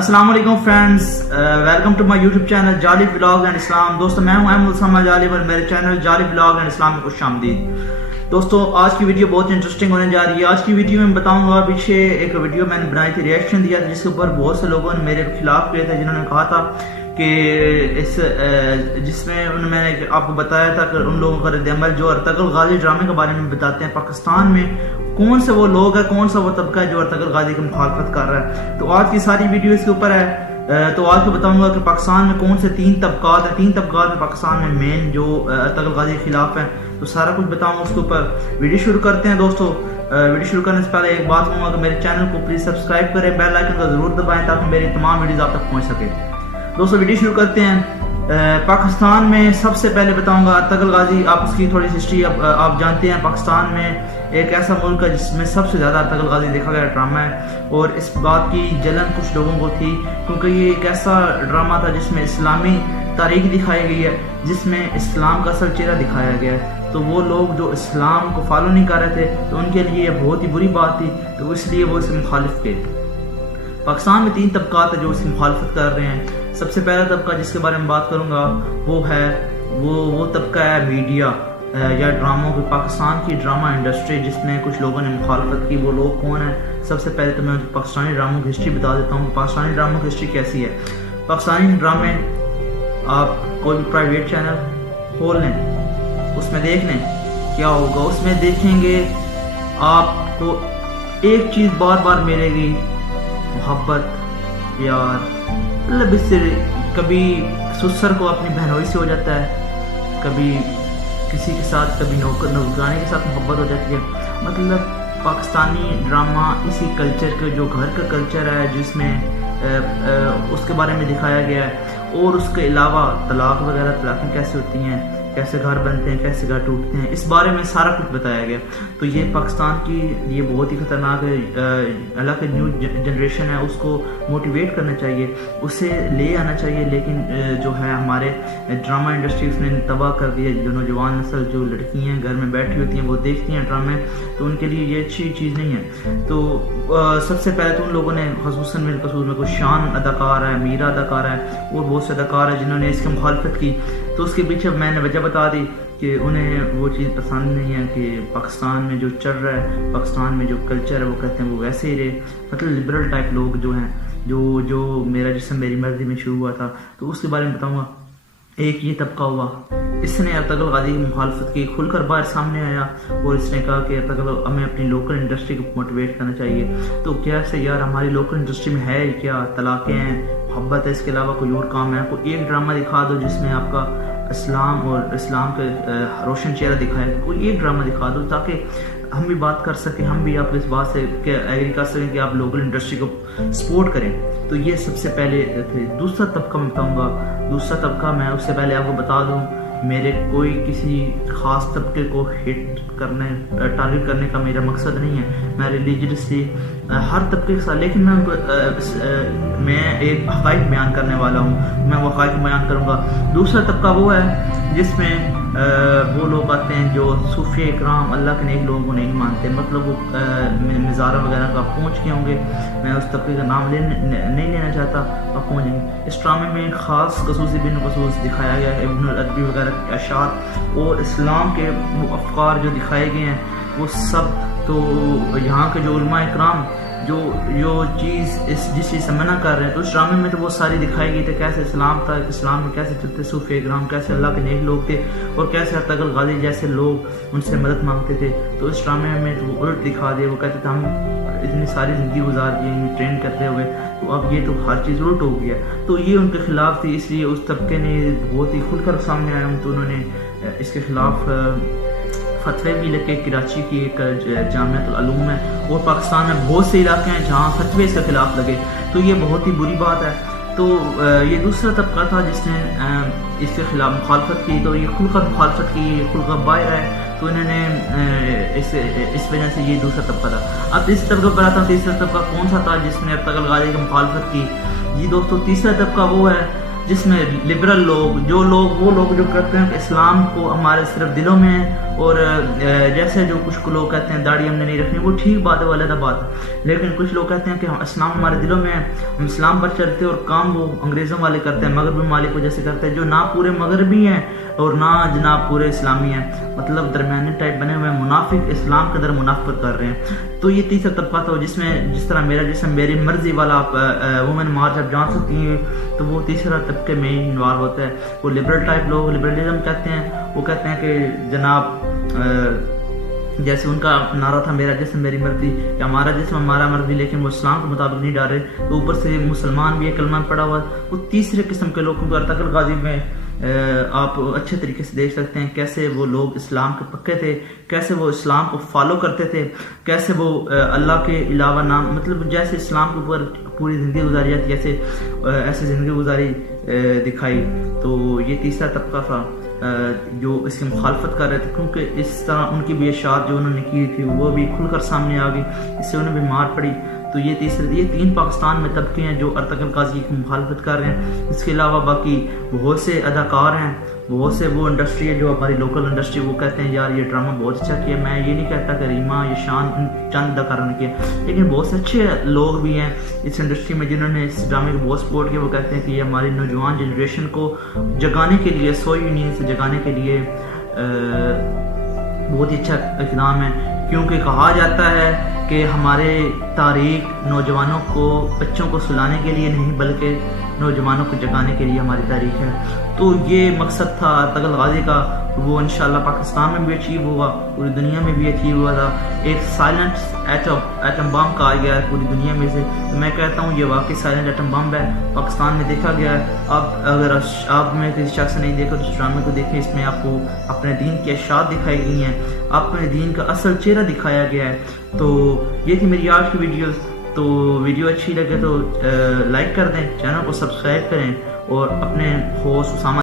السلام علیکم friends, welcome to my YouTube channel جعلی ولاگ اینڈ اسلام۔ دوستو میں ہوں احمد اسامہ جعلی اور میرے چینل جعلی ولاگ اینڈ اسلام میں خوش آمدید۔ دوستو آج کی ویڈیو بہت انٹرسٹنگ ہونے جا رہی ہے۔ آج کی ویڈیو میں بتاؤں گا، پیچھے ایک ویڈیو میں نے بنائی تھی، ریئیکشن دیا تھا، جس کے اوپر بہت سے لوگوں نے میرے خلاف کیے تھے، جنہوں نے کہا تھا کہ جس میں میں نے آپ کو بتایا تھا کہ ان لوگوں کا رد عمل جو ارطغرل غازی ڈرامے کے بارے میں بتاتے ہیں، پاکستان میں کون سے وہ لوگ ہیں، کون سا وہ طبقہ ہے جو ارطغرل غازی کی مخالفت کر رہا ہے۔ تو آج کی ساری ویڈیو اس کے اوپر ہے۔ تو آج کو بتاؤں گا کہ پاکستان میں کون سے تین طبقات ہیں، تین طبقات میں پاکستان میں مین جو ارطغرل غازی کے خلاف ہیں، تو سارا کچھ بتاؤں گا اس کے اوپر۔ ویڈیو شروع کرتے ہیں دوستو۔ ویڈیو شروع کرنے سے پہلے ایک بات کہوں گا کہ میرے چینل کو پلیز سبسکرائب کریں، بیل آئیکن کو ضرور دبائیں تاکہ میری تمام ویڈیوز آپ تک پہنچ سکے۔ دوستو ویڈیو شروع کرتے ہیں۔ پاکستان میں سب سے پہلے بتاؤں گا ارطغرل غازی، آپ اس کی تھوڑی سی ہسٹری آپ جانتے ہیں۔ پاکستان میں ایک ایسا ملک ہے جس میں سب سے زیادہ ارطغرل غازی دیکھا گیا ڈرامہ ہے، اور اس بات کی جلن کچھ لوگوں کو تھی کیونکہ یہ ایک ایسا ڈرامہ تھا جس میں اسلامی تاریخ دکھائی گئی ہے، جس میں اسلام کا اصل چہرہ دکھایا گیا ہے۔ تو وہ لوگ جو اسلام کو فالو نہیں کر رہے تھے تو ان کے لیے یہ بہت ہی بری بات تھی، تو اس لیے وہ اسے مخالف کیے۔ پاکستان میں تین طبقات ہیں جو اس کی مخالفت کر رہے ہیں۔ سب سے پہلا طبقہ جس کے بارے میں بات کروں گا وہ طبقہ ہے میڈیا یا ڈراموں کی، پاکستان کی ڈرامہ انڈسٹری جس میں کچھ لوگوں نے مخالفت کی۔ وہ لوگ کون ہیں؟ سب سے پہلے تو میں پاکستانی ڈراموں کی ہسٹری بتا دیتا ہوں کہ پاکستانی ڈراموں کی ہسٹری کیسی ہے۔ پاکستانی ڈرامے آپ کوئی بھی پرائیویٹ چینل کھول لیں، اس میں دیکھ لیں، کیا ہوگا اس میں دیکھیں گے آپ کو ایک چیز بار بار ملے گی، محبت، پیار۔ مطلب اس سے کبھی سسر کو اپنی بہنوئی سے ہو جاتا ہے، کبھی کسی کے ساتھ، کبھی نوکرانے کے ساتھ محبت ہو جاتی ہے۔ مطلب پاکستانی ڈرامہ اسی کلچر کے، جو گھر کا کلچر ہے جس میں اس کے بارے میں دکھایا گیا ہے، اور اس کے علاوہ طلاق وغیرہ، طلاقیں کیسے ہوتی ہیں، کیسے گھر بنتے ہیں، کیسے گھر ٹوٹتے ہیں، اس بارے میں سارا کچھ بتایا گیا۔ تو یہ پاکستان کی یہ بہت ہی خطرناک ہے۔ اللہ کے نیو جنریشن ہے، اس کو موٹیویٹ کرنا چاہیے، اسے لے آنا چاہیے، لیکن جو ہے ہمارے ڈرامہ انڈسٹری اس نے تباہ کر دیا۔ جو نوجوان نسل، جو لڑکیاں گھر میں بیٹھی ہوتی ہیں وہ دیکھتی ہیں ڈرامے، تو ان کے لیے یہ اچھی چیز نہیں ہے۔ تو سب سے پہلے تو ان لوگوں نے خصوصاً بالخصوص میں کوئی شان اداکار ہے، میرا اداکار ہے، اور بہت سے اداکار ہیں جنہوں نے اس کی مخالفت کی۔ تو اس کے پیچھے میں نے وجہ بتا دی کہ انہیں وہ چیز پسند نہیں ہے کہ پاکستان میں جو چل رہا ہے، پاکستان میں جو کلچر ہے وہ کہتے ہیں وہ ویسے ہی رہے۔ مطلب لبرل ٹائپ لوگ جو ہیں، جو میرا جسم میری مرضی میں شروع ہوا تھا، تو اس کے بارے میں بتاؤں گا۔ ایک یہ طبقہ ہوا، اس نے ارطغرل غازی کی مخالفت کی، کھل کر باہر سامنے آیا اور اس نے کہا کہ ارطغرل ہمیں اپنی لوکل انڈسٹری کو موٹیویٹ کرنا چاہیے۔ تو کیسے یار، ہماری لوکل انڈسٹری میں ہے کیا؟ طلاقیں ہیں، محبت ہے، اس کے علاوہ کوئی اور کام ہے؟ کوئی ایک ڈرامہ دکھا دو جس میں آپ کا اسلام اور اسلام کا روشن چہرہ دکھائے، کوئی ایک ڈرامہ دکھا دو تاکہ ہم بھی بات کر سکیں، ہم بھی آپ اس بات سے ایگری کر سکیں کہ آپ لوکل انڈسٹری کو سپورٹ کریں۔ تو یہ سب سے پہلے تھے۔ دوسرا طبقہ میں بتاؤں گا، دوسرا طبقہ میں اس سے پہلے آپ کو بتا دوں، میرے کوئی کسی خاص طبقے کو ہٹ کرنے، ٹارگٹ کرنے کا میرا مقصد نہیں ہے۔ میں ریلیجیسلی ہر طبقے کے ساتھ، لیکن میں ایک حقائق بیان کرنے والا ہوں، میں وہ حقائق بیان کروں گا۔ دوسرا طبقہ وہ ہے جس میں وہ لوگ آتے ہیں جو صوفیہ اکرام، اللہ کے نیک لوگوں کو نہیں مانتے، مطلب وہ مزارہ وغیرہ کا پہنچ کے ہوں گے۔ میں اس طبقے کا نام نہیں لینا چاہتا، آپ پہنچیں گے۔ اس ڈرامے میں خاص خصوصی بن خصوص دکھایا گیا ہے ابن العربی وغیرہ کے اشعار، اور اسلام کے وہ افکار جو دکھائے گئے ہیں وہ سب۔ تو یہاں کے جو علماء اکرام جو چیز جس چیز سے منع کر رہے ہیں، تو اس ڈرامے میں تو وہ ساری دکھائی گئی تھی، کیسے اسلام تھا، اسلام میں کیسے چلتے صوفیہ اکرام، کیسے اللہ کے نیک لوگ تھے، اور کیسے ارطغرل غازی جیسے لوگ ان سے مدد مانگتے تھے۔ تو اس ڈرامے میں تو وہ الٹ دکھا دیا، وہ کہتے تھے ہم اتنی ساری زندگی گزار دی ٹرین کرتے ہوئے، تو اب یہ تو ہر چیز الٹ ہو گیا۔ تو یہ ان کے خلاف تھی، اس لیے اس طبقے نے بہت ہی کھل کر سامنے آیا ہوں، تو انہوں نے اس کے خلاف فتوے بھی لگے۔ کراچی کی ایک جامعۃ العلوم ہے، اور پاکستان میں بہت سے علاقے ہیں جہاں فتوے اس کے خلاف لگے، تو یہ بہت ہی بری بات ہے۔ تو یہ دوسرا طبقہ تھا جس نے اس کے خلاف مخالفت کی، تو یہ کھل کر مخالفت کی، یہ کھل کر باہر آئے، تو انہوں نے اس وجہ سے یہ دوسرا طبقہ تھا۔ اب تیسرے طبقے پر آتا ہوں۔ تیسرا طبقہ کون سا تھا جس نے ارطغرل غازی کی مخالفت کی؟ جی دوستو، تیسرا طبقہ وہ ہے جس میں لبرل لوگ، وہ لوگ جو کرتے ہیں کہ اسلام کو ہمارے صرف دلوں میں ہے اور جیسے جو کچھ لوگ کہتے ہیں داڑھی ہم نے نہیں رکھنی، وہ ٹھیک بات ہے، وہ علیحدہ بات ہے، لیکن کچھ لوگ کہتے ہیں کہ اسلام ہمارے دلوں میں ہے، ہم اسلام پر چلتے اور کام وہ انگریزوں والے کرتے ہیں، مغربی ممالک کو جیسے کرتے ہیں، جو نہ پورے مغربی ہیں اور نہ جناب پورے اسلامی ہیں، مطلب درمیانی ٹائپ بنے ہوئے ہیں، منافق اسلام کے در منافقت کر رہے ہیں۔ تو یہ تیسرا طبقہ تھا جس میں جس طرح میرا جسم میری مرضی والا وومن مارچ آپ جان سکتی ہیں، تو وہ تیسرا طبقے میں ہی انوالو ہوتا ہے۔ وہ لبرل ٹائپ لوگ لبرلزم کہتے ہیں، وہ کہتے ہیں کہ جناب جیسے ان کا نعرہ تھا میرا جسم میری مرضی، کہ ہمارا جسم ہمارا مرضی، لیکن وہ اسلام کے مطابق نہیں ڈالے، تو اوپر سے مسلمان بھی ہے، کلمہ پڑھا ہوا۔ وہ تیسرے قسم کے لوگوں کو ارطغرل غازی میں آپ اچھے طریقے سے دیکھ سکتے ہیں کیسے وہ لوگ اسلام کے پکے تھے، کیسے وہ اسلام کو فالو کرتے تھے، کیسے وہ اللہ کے علاوہ نام مطلب جیسے اسلام کے اوپر پوری زندگی گزاری جاتی ہے ایسے زندگی گزاری دکھائی۔ تو یہ تیسرا طبقہ تھا جو اس کی مخالفت کر رہے تھے، کیونکہ اس طرح ان کی بھی اشاعت جو انہوں نے کی تھی وہ بھی کھل کر سامنے آ گئی، اس سے انہیں بھی مار پڑی۔ تو یہ تین پاکستان میں طبقے ہیں جو ارطغرل غازی کی مخالفت کر رہے ہیں۔ اس کے علاوہ باقی بہت سے اداکار ہیں، بہت سے وہ انڈسٹری ہے جو ہماری لوکل انڈسٹری، وہ کہتے ہیں یار یہ ڈرامہ بہت اچھا کیا۔ میں یہ نہیں کہتا کہ ریما یا شان چند اداکاروں نے کیا، لیکن بہت سے اچھے لوگ بھی ہیں اس انڈسٹری میں جنہوں نے اس ڈرامے کو بہت سپورٹ کیا۔ وہ کہتے ہیں کہ یہ ہماری نوجوان جنریشن کو جگانے کے لیے، سوئی نیند سے جگانے کے لیے بہت ہی اچھا اقدام ہے، کیونکہ کہا جاتا ہے کہ ہمارے تاریخ نوجوانوں کو، بچوں کو سلانے کے لیے نہیں بلکہ نوجوانوں کو جگانے کے لیے ہماری تاریخ ہے۔ تو یہ مقصد تھا ارطغرل غازی کا، وہ انشاءاللہ پاکستان میں بھی اچیو ہوا، پوری دنیا میں بھی اچیو ہوا تھا۔ ایک سائلنٹ ایٹم بم کہا گیا ہے پوری دنیا میں سے، تو میں کہتا ہوں یہ واقعی سائلنٹ ایٹم بم ہے، پاکستان میں دیکھا گیا ہے۔ اب اگر آپ میں کسی شخص نے نہیں دیکھا تو اس ڈرامے کو دیکھیں، اس میں آپ کو اپنے دین کی اشاعت دکھائی گئی ہیں، اپنے دین کا اصل چہرہ دکھایا گیا ہے۔ تو یہ تھی میری آج کی ویڈیوز۔ تو ویڈیو اچھی لگے تو لائک کر دیں، چینل کو سبسکرائب کریں، اور اپنے ہوسٹ اسامہ